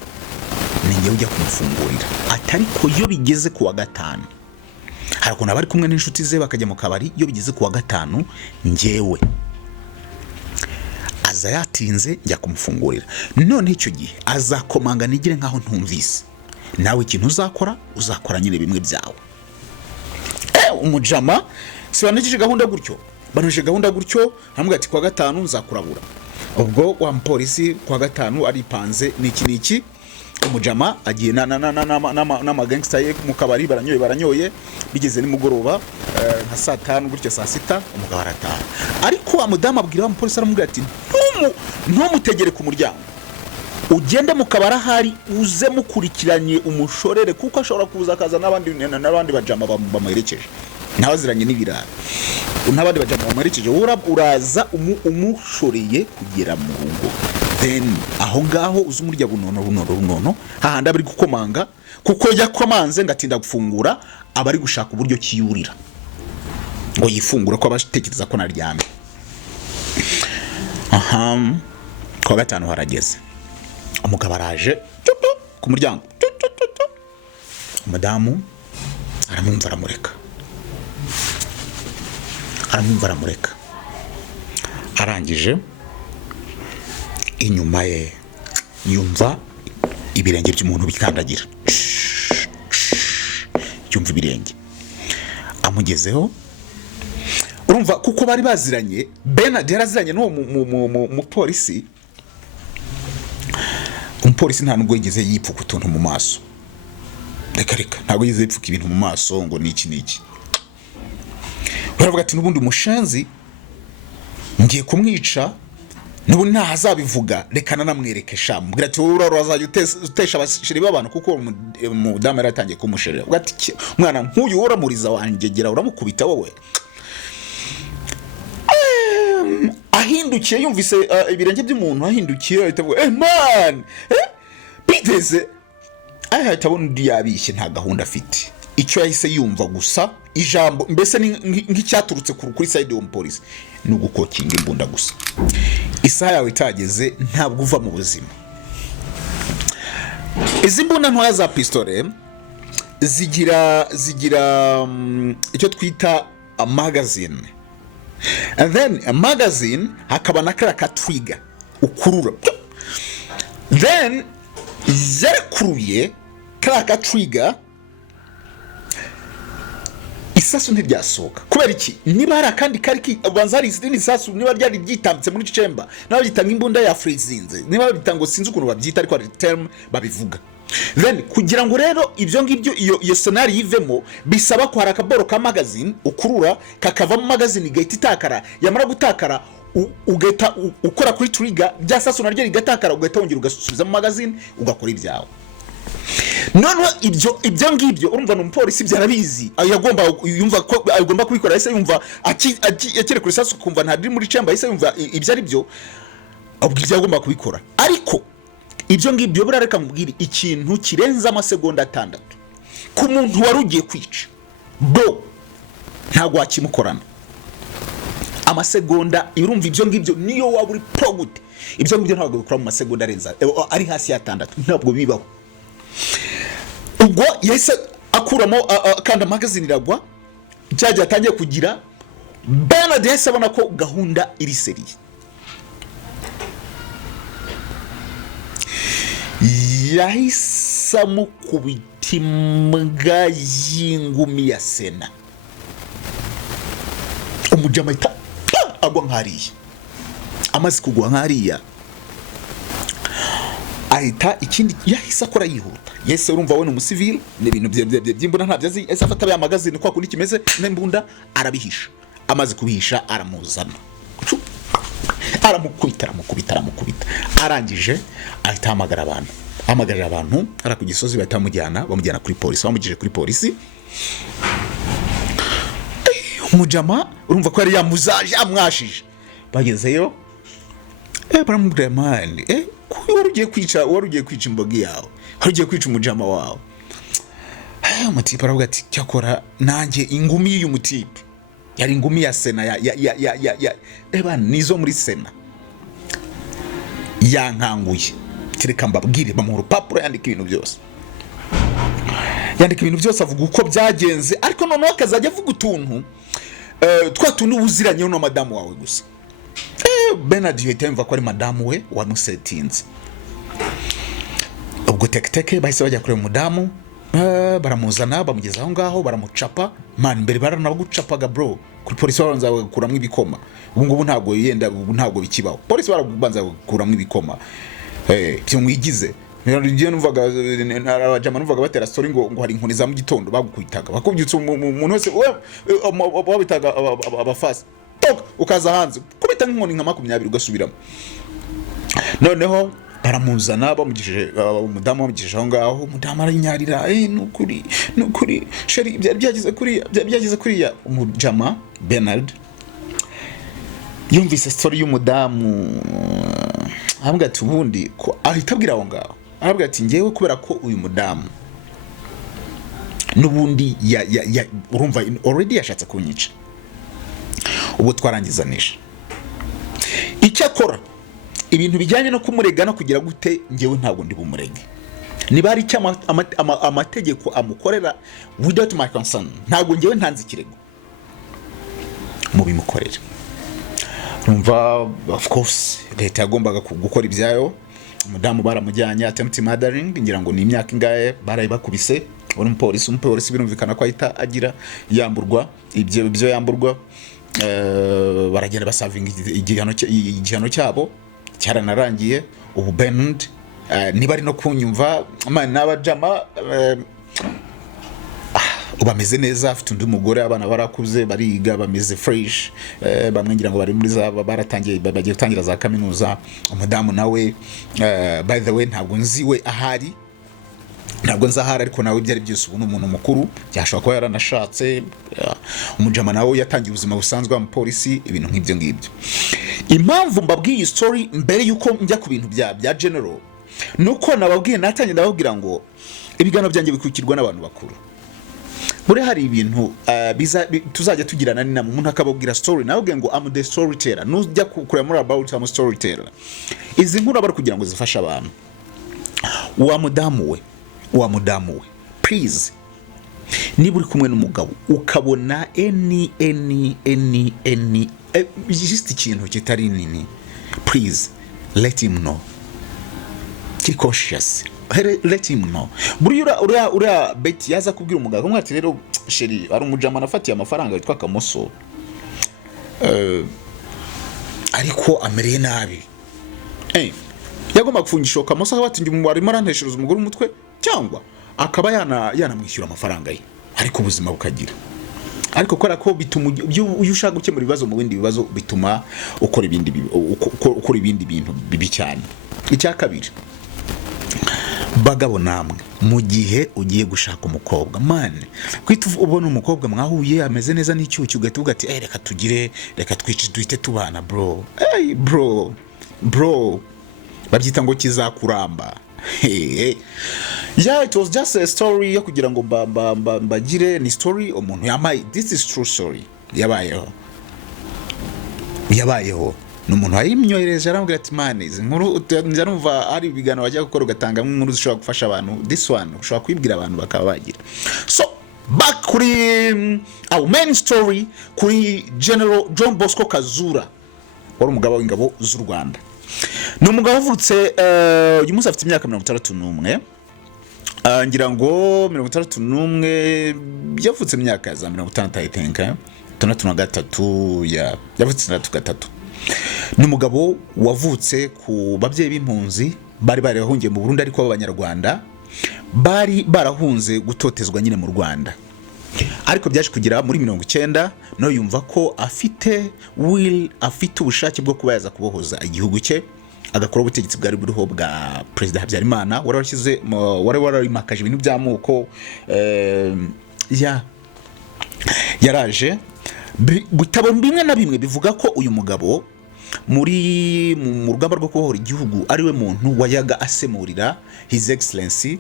ninjye ujya kumufungurira. Atari ko yo bigeze kuwa gatanu harakona bari kumwe n'inshuti ze bakajya mu kabari, iyo bigeze kuwa gatanu njyewe aza yatinze njya kumufungurira. None icyo gihe azakomanga nigire nkaho ntumvise. Nawe ikintu uzakora nyine bimwe byawe. Umujama si banagije gahunda gutyo, banuje gahunda gutyo, hamwe ati kuwa gatanu nzakurabura. Ubwo wa mupolisi kuwa gatanu aripanze niki umujama agiye na gangster ye mu kabari, baranyoye bigeze ni mugoroba nka saa 5 gutyo saa 6 umugabo arataha. Ariko amudamu abwira wa mupolisi aramubwira ati ntumutegere ku muryango, ugende mu kabara hari uze mukurikiranye umushorere, kuko ashobora kuza akaza n'abandi bajama bamuherekeje, ntawaziranye n'ibirara, n'abandi bajama bamuherekeje, uraza umushoreye kugera mu rugo. Then aho ngaho uzi umurya bunono hahanda bari gukomanga, kuko yakomanze ngatinda gufungura, abari gushaka uburyo kiyurira ngo yifungura, ko abashitekereza ko naryamye. Kwa gatanu harageze, umugabo araje ku muryango, umudamu aramwumva aramureka, arangije inyuma ye yumva ibirenge by'umuntu bikandagira, yumva ibirenge, amugezeho. Urumva kuko bari baziranye, Bernard yaraziranye no mu polisi. Umupolisi nta nubwo yigeze yipfuka utuntu mu maso, reka ntabwo yigeze yipfuka ibintu mu maso ngo niki. Baravuga ati n'ubundi umushenzi ngiye kumwica, n'ubu ntahazabivuga, reka nanamwereke shamu. Mbwira ati wowe urazajya utesha abashiri b'abantu, kuko umudamu yaratangiye kumushirira. Ubwo ati mwana nk'uyu uramuriza wanjegera uramukubita wowe. Ahindukiye yumvise ibirenge by'umuntu, ahindukiye ahita avuga man biteze, ahita abona undi yabishye, nta gahunda afite. Icyo yahise yumva gusa ijambo, mbese nk'icyaturutse kuri side y'umupolisi, ni ugukokinga imbunda gusa. Isaha yawe itageze ntabwo uva mu buzima. Izi mbunda ntoya za pistole zigira icyo twita a magazine, and then a magazine hakaba na ka trigger ukurura, then yarekuruye ka trigger, isasu ntiryasohoka. Kubera iki? Niba hari akandi kari abanza hari izindi isasu, niba ryari ryitambitse muri chamber, naho bitanga imbunda ya freezinze, niba bitango sinzi ukuntu babyita, ariko ari term babivuga. Then kugira ngo rero ibyo ngibyo iyo scenario yivemo, bisaba ko hari akaboro ka magazine ukurura, kakava mu magazine igahita itakara, yamara gutakara ugahita ukora kuri trigger, bya sasu naryo rigatakara, ugahita wongera ugasubiza mu magazine ugakora ibyawe. None ibyo ngibyo urumva n'umupolisi byarabizi, yumva ko agomba kubikora, ese yumva akire kuri sasu, kumva ntari muri chamber, ese yumva ibyo ari byo, ubwo agomba kubikora. Ariko ibyo ngibyo burareka mubwire ikintu kirenza amasegonda 6 ku muntu warugiye kwica, bo ntago wakimukorana amasegonda. Urumva ibyo ngibyo niyo waba uri pro good, ibyo ngibyo ntabwo bikora mu masegonda arenza ari hasi ya 6, ntabwo bibaho. Ubwo yahise akuramo kanda magazine iragwa, cyaje atangiye kugira Bernard yahise abona ko gahunda iri seriye. Yahise amukubita imbwa y'ingumi ya Sena, umujama ahita agwa nk'ariya. Amaze kugwa nk'ariya, ahita ikindi yahise akora yihuta. Yese urumva we n'umusivili, n'ibintu by'imbunda ntabyo azi, ese afata ya magazine kwa kundi kimeze n'imbunda arabihisha. Amaze kubihisha aramuzana, aramukubita, arangije ahita amagarira abantu ara ku Gisozi, bahita bamujyana kuri polisi, bamugije kuri polisi. Umujama urumva ko yari yamuzaje amwashije, bagezeyo baramubwira man, warugiye kwica imbogi yawe, warugiye kwica umujama wawe. Umutipe aravuga ati cyakora nanjye ingumi y'uyu mutipe yari ingumi ya Sena ya nizo muri Sena yankanguye, tereka mbabwire bamuha urupapuro yandika ibintu byose. yandika ibintu byose avuga uko byagenze ariko noneho akazajya avuga utuntu twa tuntu uziranyeho na madamu wawe gusa. Bernard yahita yumva ko ari madamu we wamusetinze. Ubwo teketeke bahise bajya kure mudamu, baramuzana bamugeza aho ngaho baramucapa. Man, mbere baranagucapaga bro, kuri polisi baranza gukuramwe ibikoma. Ubu ngubu ntabwo yenda, ubu ntabwo bikibaho. Polisi barabanza gukuramwe ibikoma. Byo mwigize. Ngiye numvaga abajama numvaga batera story ngo hari inkoni za mu gitondo bagukwitaga. Bakubyutse umuntu wese wabitaga abafasi. Ukaza hanze kubita nk'inkoni nka 20 ugasubiramo. Noneho baramuzana bamugije umudamu bamugije aho ngaho. Umudamu arinyarira, nukuri sheri byagize kuriya. Umujama Bernard yumvise story y'umudamu, ambwa ati ubundi ko ahitabwira aho ngaho, arabwira ati ngewe kubera ko uyu mudamu nubundi urumva already yashatse kunyica, ubu twarangizanisha. Icyakora ibintu bijyanye no kumurega no kugira gute, ngewe ntabwo ndi bumurege. Niba ari cyo amategeko amukorera without my concern, ntabwo ngewe ntanze ikirego mu bimukorera. Numva of course leta yagombaga gukora ibyayo. Umudamu baramujyanye attempt murdering, ngira ngo ni imyaka ingahe barayibakubise. Uri umupolisi birumvikana ko ahita agira yamburwa ibyo yamburwa. Baragenda basavinga igihano cyabo cyaranarangiye. Ubu Bernard niba ari no kunyumva n'abajama ubameze neza, afite undi mugore, abana barakuze bariga bameze fresh. Bamwe ngira ngo bari muri za baratangiye bagiye gutangira za kaminuza. Umudamu nawe by the way ntabwo nziwe ahari, ntabwo nzahara, ariko nawe byari byose ubu n'umuntu mukuru cyashobora kuba yaranashatse. Umujama nawe yatangiye ubuzima busanzwe mu polisi, ibintu nk'ibyo ngibyo. Impamvu mbabwiye iyi story mbere yuko njya ku bintu bya general nuko nababwiye natangiye ndababwira ngo ibiganiro byanjye bikurikirwa n'abantu bakuru. Muri hari ibintu tuzajya tugirana n'inama, umuntu akababwira story nawe ngo am the storyteller, nujya kure muri about am storyteller. Izi nkuru bari kugira ngo zifashe abantu. Wa mudamu we please, niba uri kumwe n'umugabo ukabona any just ikintu kitari nini, please let him know. Keep cautious. Let him know. Uriya Betty yaza kubwira umugabo ngo ati rero sheri ari umujama nafatiye amafaranga yitwa Kamoso, ariko amereye nabi. Yagomba gufungisha Kamoso akaba ati ndi mu arimo aranteshereza umugore umutwe, cyangwa akaba yanamwishyura amafaranga ye, ariko ubuzima bukagira. Ariko kora ko bituma iyo ushaka gukemura ibibazo mu bindi bibazo bituma ukora ibindi bintu bibi cyane. Icya kabiri, bagabo namwe mu gihe ugiye gushaka umukobwa, man, kwita ubona umukobwa mwahuye ameze neza n'icyucyo ugatuvuga ati reka twice duhite tubana bro babyita ngo kizakuramba. Yeah, it was just a story yo kugira ngo mbagire ni story umuntu yamaye. This is true story yabayeho n'umuntu ayimyohereje arambwira ati man, izi nkuru njya numva ari ibigano bajya gukora ugatanga nk'inkuru zishobora gufasha abantu. This one ushobora kwibwira abantu bakaba bagira. So back kuri our main story, kuri General J.Bosco KAZURA, wari umugabo w'ingabo z'u Rwanda. Ni umugabo uvutse uyu munsi afite imyaka 61. Ngira ngo 61 yavutse imyaka za 60 I think. 63 yavutse 63. Ni umugabo wavutse ku babyeyi b'impunzi bari barahungiye mu Burundi, ariko b'Abanyarwanda bari barahunze gutotezwa nyine mu Rwanda. Ariko byaje kugira muri 90 no yumva ko afite ubushake bwo kuba yaza kubohoza igihugu cye, agakora ubutegetsi bwari buriho bwa President Habyarimana wari warimakaje ibintu by'amoko. Yaraje bitabo bimwe na bimwe bivuga ko uyu mugabo mu rugamba rwo kubohora igihugu ariwe muntu wayaga asemurira His Excellency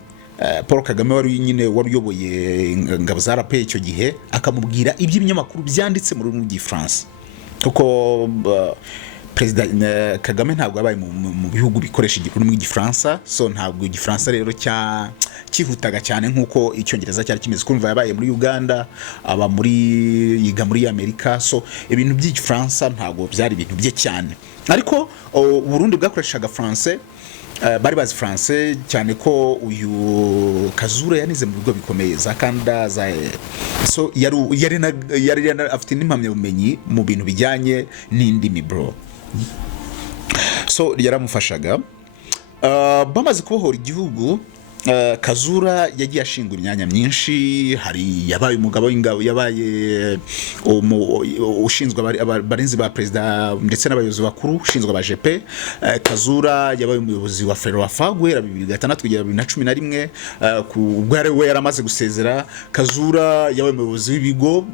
Paul Kagame wari nyine waruyoboye ingabo za RP icyo gihe, akamubwira iby'ibinyamakuru byanditse mu rurimi rw'Igifaransa, kuko President Kagame ntabwo yabaye mu bihugu bikoresha ururimi rw'igifaransa, so ntabwo igifaransa rero cyihutaga cyane nkuko icyongereza cyari kimeze. Kumva yabaye muri Uganda, aba yiga muri Amerika, so ibintu by'igifaransa ntabwo byari ibintu bye cyane. Ariko Burundi bwakoreshaga français, bari bazi français cyane ko uyu Kazura yanize mu bigo bikomeye za Canada za, so yari afite n'impamyabumenyi mu bintu bijyanye n'indimi bro, so yaramufashaga. Bamaze kubohora igihugu, Kazura yagiye ashingura imyanya myinshi. Hari yabaye umugabo w'ingabo, yabaye ushinzwe abarinzi ba president ndetse n'abayobozi bakuru, ushinzwe aba GP. Kazura yabaye umuyobozi wa Ferwafa guhera 2006 kugera 2011. Ubwo we yaramaze gusezera. Kazura yabaye umuyobozi w'ibigo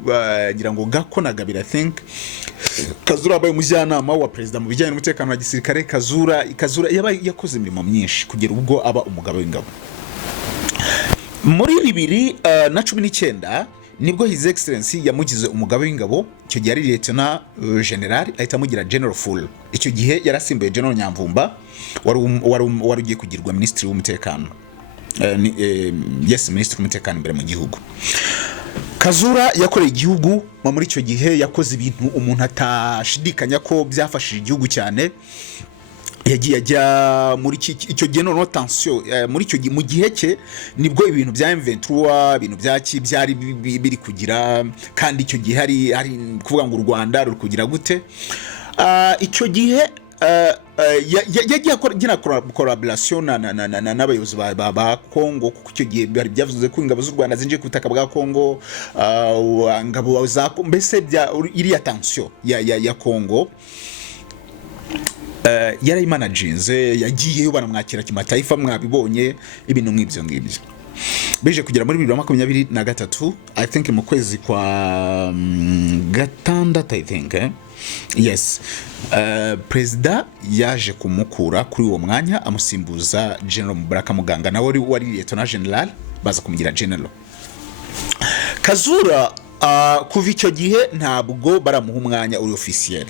ngira ngo Gako na Gabira I think. Kazura yabaye umujyanama wa president mu bijyanye n'umutekano wa gisirikare. Kazura yabaye yakoze imirimo myinshi kugera ubwo aba umugabo w'ingabo. Muri 2019 nibwo His Excellency yamugize umugabo w'ingabo. Icyo gihe ari Lieutenant General, ahita amugira General Full. Icyo gihe yarasimbuye General Nyamvumba wari ugiye kugirwa Ministry w'umutekano. Yes, Ministry w'umutekano imbere mu gihugu. Kazura yakoreye igihugu muri icyo gihe, yakoze ibintu umuntu atashidikanya ko byafashije igihugu cyane. Yagiye ajya muri icyo gihe no tension muri icyo mu gihe cye nibwo ibintu bya M23 ibintu byari biri kugira, kandi icyo gihe hari kuvuga ngo u Rwanda ruri kugira gute. Icyo gihe yagiye akora collaboration n'abayobozi ba Congo, kuko icyo gihe bari byavuze ko ingabo z'u Rwanda zinjiye ku butaka bwa Congo. Ingabo za mbese iriya tension ya Congo yarayimanaginze, yagiyeyo baramwakira kimataifa, mwabibonye ibintu nk'ibyo ngibyo. Bije kugera muri 2023 I think mu kwezi kwa gatandatu I think yes, president yaje kumukura kuri uwo mwanya amusimbuza General Mubaraka Muganga, nawe wari Lieutenant General, baza kumugira General. Kazura kuva icyo gihe ntabwo baramuha umwanya uri officiel.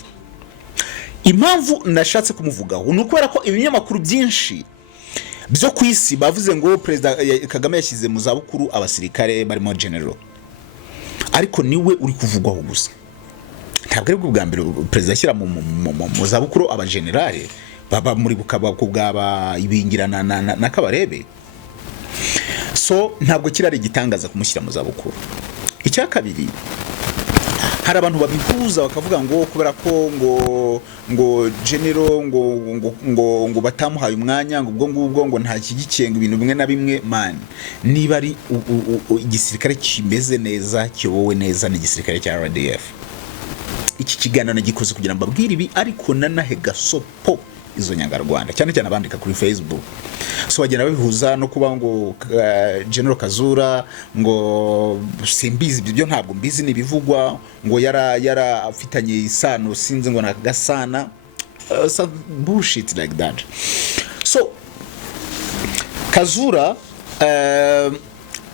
Impamvu nashatse kumuvugaho nuko kubera ko ibinyamakuru byinshi byo kwisi bavuze ngo President Kagame yashyize mu zabukuru abasirikare barimo General, ariko niwe uri kuvugwaho gusa. Ntabwo ari bwa mbere President ashyira mu zabukuru aba General, baba muri bukaba kubwaba ibingirana na Kabarebe, so ntabwo kirari gitangaza kumushyira mu zabukuru. Icya kabiri, hari abantu babihuza bakavuga ngo kubera ko ngo General ngo batamuhaye umwanya, ngo ubwo ngubwo ngo nta kigikenga ibintu bimwe na bimwe. Man, niba ari igisirikare kimeze neza, kiyobowe neza n'igisirikare cya RDF. Iki kiganiro nagikoze kugira ngo mbabwire ibi, ariko nanahe gasopo izo nyangarwanda cyane cyane abandika kuri Facebook, so bagenda babihuza no kuba ngo General Kazura ngo simbizi ibyo, ntabwo mbizi nibivugwa ngo yara afitanye isano sinzi ngo nagasana, some bullshit like that. So Kazura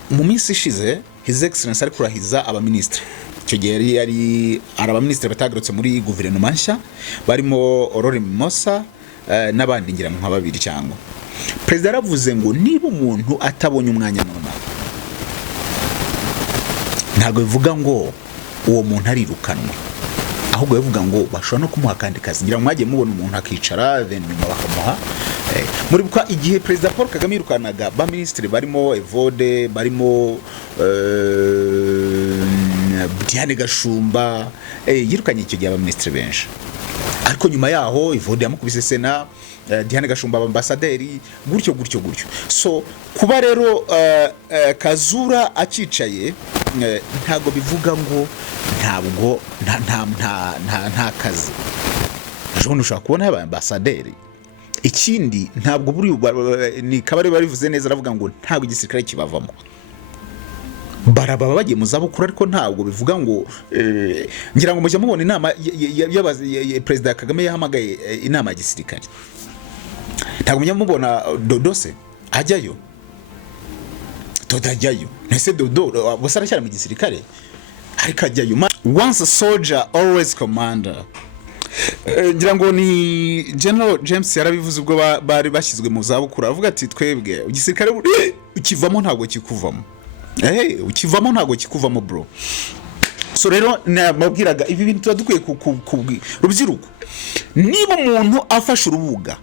mu minsi ishize His Excellency ari kurahiza aba ministre. Icyo gihe yari aba ministre batagarutse muri guverinoma nshya, barimo Aurore Mimosa n'abandi ngira nka babiri cyangwa. President aravuze ngo niba umuntu atabonye umwanya normal, ntabwo bivuga ngo uwo muntu arirukanwa, ahubwo bivuga ngo bashobora no kumuha kandi kazi. Ngira mwagiye mubona umuntu akicara then nyuma bakamuha muri buka. Igihe President Paul Kagame yirukanaga ba ministre barimo Evode, barimo Diane Gashumba, yirukanye icyo gihe aba ministre benshi, ariko nyuma yaho Evode yamukubise Sena, Diane Gashumba ambasaderi, gutyo. So kuba rero Kazura akicaye ntago bivuga ngo ntabwo nta kazi. Ejo ushaka kubona aba ambasaderi. Ikindi ntabwo buri ni Kabare barivuze neza, aravuga ngo ntabwo igisirikare kibavamo, baraba bagiye mu zabukuru, ariko ntabwo bivuga ngo ngira ngo mujya mubona inama President Kagame yahamagaye inama ya gisirikare, ntabwo mujya mubona Dodose ajyayo, Dodajyayo, nese Dodo bose aracyari mu gisirikare ariko ajyayo. Once a soldier always commander. ngira ngo ni General James yarabivuze ubwo bari bashyizwe mu zabukuru avuga ati twebwe igisirikare ukivamo ntago kikuvamo ukivamo ntago kikuvamo bro. So rero nababwiraga ibi bintu turadukwiye kubwira rubyiruko, niba umuntu afashe urubuga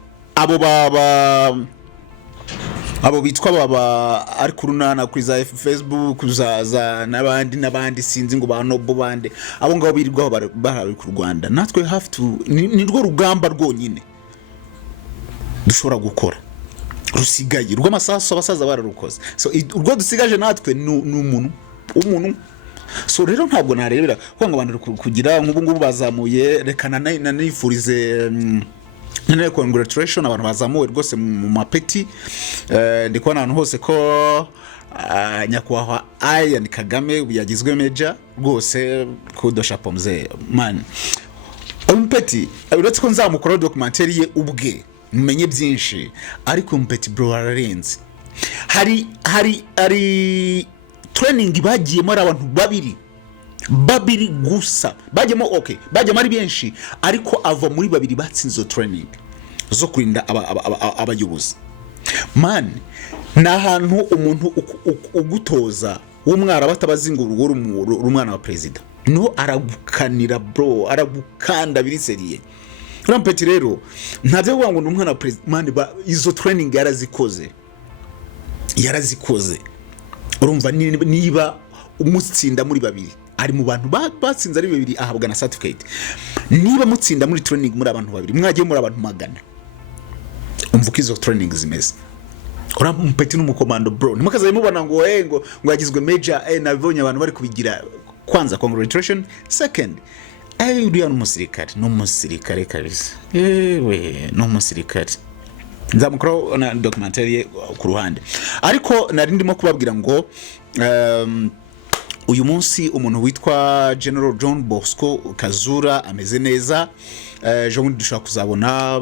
abo bitwa baba ari kurunana kuri za Facebook za n'abandi sinzi ngo banobo bande abo ngabo birirwaho bari ku Rwanda, natwe have to ni rwo rugamba rwonyine dushobora gukora rusigaye rw'amasaso abasaza bararukoze. So urwo dusigaje natwe ni umuntu. So rero ntabwo narebera ko ngo abantu kugira nk'ubu ngubu bazamuye rekana nanifurize nene congratulation abantu bazamuwe rwose mu mapeti. Ndiko nahantu hose ko nyakwaha Ian Kagame yagizwe major rwose kudosha pomze man umpeti. Uretse ko nzamukora documentary ye ubwe mumenye byinshi, ariko umpeti bro ararenze. Hari training bagiyemo ari abantu babiri gusa bajyemo. Okay, bajyamo ari benshi, ariko ava muri babiri batsinzo training zo kurinda abayobozi. Man, na hantu umuntu ugutoza w'umwara batabazingura umwana wa president no aragukanira bro, aragukanda biri seriye. Rampeti rero ntavyo ngo n'umwana wa president man, izo training yarazikoze. Urumva niba umutsinda muri babiri ari mu bantu batsinze ari babiri ahabwa na certificate. Niba mutsinda muri training muri abantu babiri mwagiye muri abantu magana, umvuka izo training zimeze. Urampeti n'umukomando bro, nimakaza mubona ngo ngo yagizwe major. Nabonye abantu bari kubigira. Kwanza congratulation, second uriya n'umusirikare kabisa. N'umusirikare nzamukora na documentary ku ruhande. Ariko nari ndimo kubabwira ngo uyu munsi umuntu witwa General J.Bosco KAZURA ameze neza. Jean dushaka kuzabona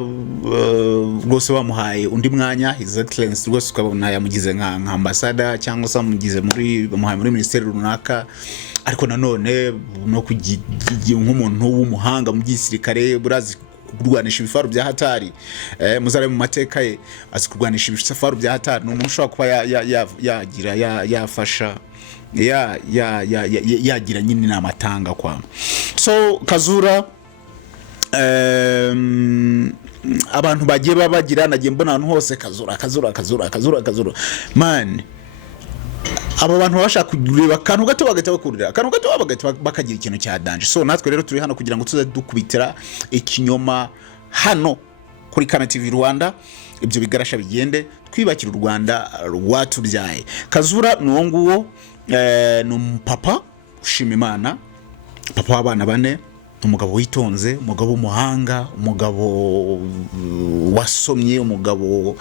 rwose bamuhaye undi mwanya, His Excellency rwose ukabona yamugize nka ambassador cyangwa se amugize bamuhaye muri ministeri runaka. Ariko nanone no nk'umuntu w'umuhanga mu gisirikare burazi kurwanisha ibifaru bya hatari. Muzare mu mateka ye azi kurwanisha ibifaru bya hatari. N'umuntu ushobora kuba yagira yafasha yagira nyine namatanga kwa. So KAZURA abantu bagiye babagira nagiye mbona ahantu hose KAZURA man. Aba bantu bashaka kureba kantu gato bagahita bakurira kantu gato bagahita bakagira ikintu cya danger. So natwe rero turi hano kugira ngo tuze dukubitira ikinyoma hano kuri Kame TV Rwanda, ibyo bigarasha bigende twibakira u Rwanda rwatubyaye. KAZURA nuwo nguwo n'umupapa ushima Imana, papa w'abana 4, umugabo witonze, umugabo w'umuhanga, umugabo wasomye, umugabo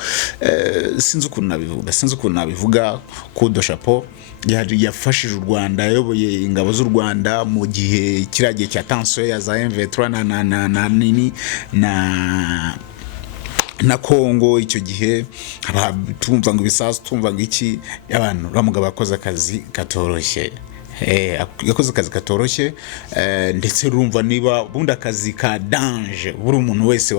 sinzi ukuntu nabivuga kudo chapeau. Yafashije u Rwanda, yayoboye ingabo z'u Rwanda mu gihe kiragiye cya tension ya za M23 na Kongo. Icyo gihe tumva ngo ibisasu, tumva ngo iki, abantu ramugabo akoze akazi katoroshye. Yakoze akazi katoroshye, ndetse urumva niba bundi akazi ka danger buri umuntu wese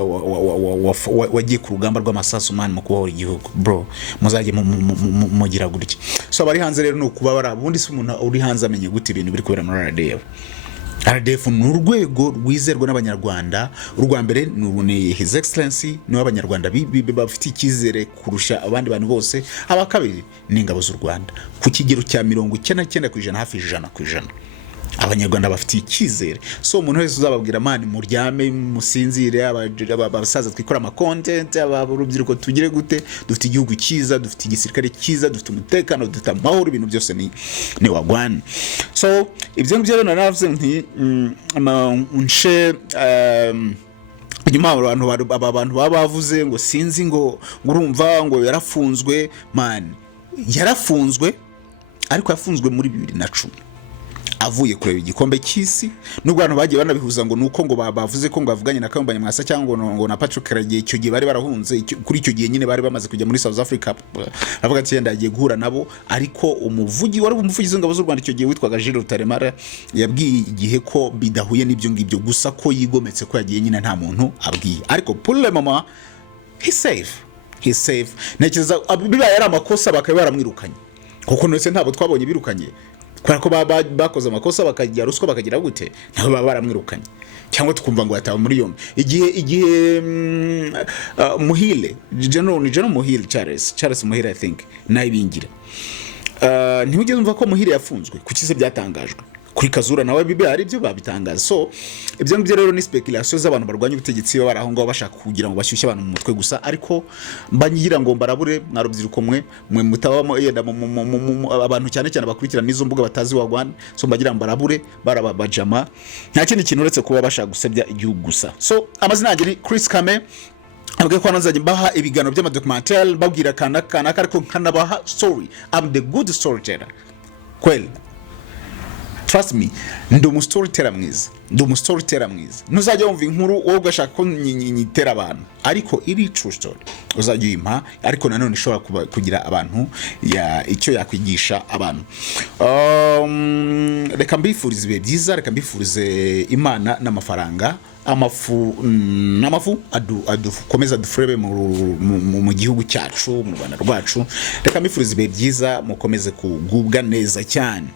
wagiye ku rugamba rw'amasasu man mu kubaho igihugu bro, muzajye mugira gutya. So abari hanze rero no kuba barabundi se umuntu uri hanze amenye gute ibintu biri kubera muri RDF ni urwego rwizerwa n'abanyarwanda. Urwa mbere ni His Excellency, ni abanyarwanda bafite ikizere kurusha abandi bantu bose. Aba kabiri ni ingabo z'u Rwanda ku kigero cya 99% hafi 100%. Abanyarwanda bafite ikizere. So umuntu wese uzababwira mani muryame musinzire, abasaza twikora ama content, urubyiruko tugire gute, dufite igihugu cyiza, dufite igisirikare cyiza, dufite umutekano, dufite amahoro, ibintu byose ni wagwana. So ibyo ngibyo rero naravuze nti unshe nyuma abantu bavuze ngo sinzi ngo urumva ngo yarafunzwe. Man, yarafunzwe, ariko yafunzwe muri 2010. avuye kureba igikombe cy'isi nubwo abantu bagiye banabihuza ngo nuko ngo bavuze ko ngo bavuganye na Kayumba Nyamwasa cyangwa ngo na Patrick Karagiye icyo gihe bari barahunze kuri icyo gihe nyine bari bamaze kujya muri South Africa avuga ati yenda agiye guhura nabo ariko umuvugizi w'ingabo z'u Rwanda icyo gihe witwaga Jules Rutaremara yabwiye igihe ko bidahuye n'ibyo ngibyo gusa ko yigometse ko yagiye nyine nta muntu abwiye ariko pour le moment he's safe ntekereza bibaye ari amakosa bakaba baramwirukanye kuko ndetse ntabwo twabonye birukanye kubera ko bakoze amakosa bakajya ruswa bakagira gute nabo baba baramwirukanye cyangwa tukumva ngo yatawe muri yombi igihe Muhile General Muhile Charles Muhile I think nayibingira ntibigeze umva ko Muhile yafunzwe kuki se byatangajwe kuri Kazura nawe bibe ari byo babitangaza so ibyo ngibyo rero ni speculation z'abantu barwanya ubutegetsi baba baraho ngo bashaka kugira ngo bashyushye abantu mu mutwe gusa ariko mbanyigira ngo mbarabure mwarubyiruko mwe mutabamo yenda abantu cyane cyane bakurikirana nizo mbuga batazi wa Rwanda so mbagira ngo mbarabure barabajama nta kindi kintu uretse kuba bashaka gusebya igihugu gusa so amazina yanjye ni Chris Kame abwe ko nanzanye mbaha ibigano by'amadocumentary babwira kana ariko nkanabaha story I'm the good storyteller kweli trust me ndi umustoryteller mwiza ntuzajya wumva inkuru wowe ugashaka ko nyitera abantu ariko iri true story uzajya uyimpa ariko nanone ishobora kugira abantu icyo yakwigisha abantu reka mbifurize ibihe byiza reka mbifurize imana n'amafaranga amafu adukomeza dufurebe mu gihugu cyacu mu Rwanda rwacu reka mbifurize ibihe byiza mukomeze kugubwa neza cyane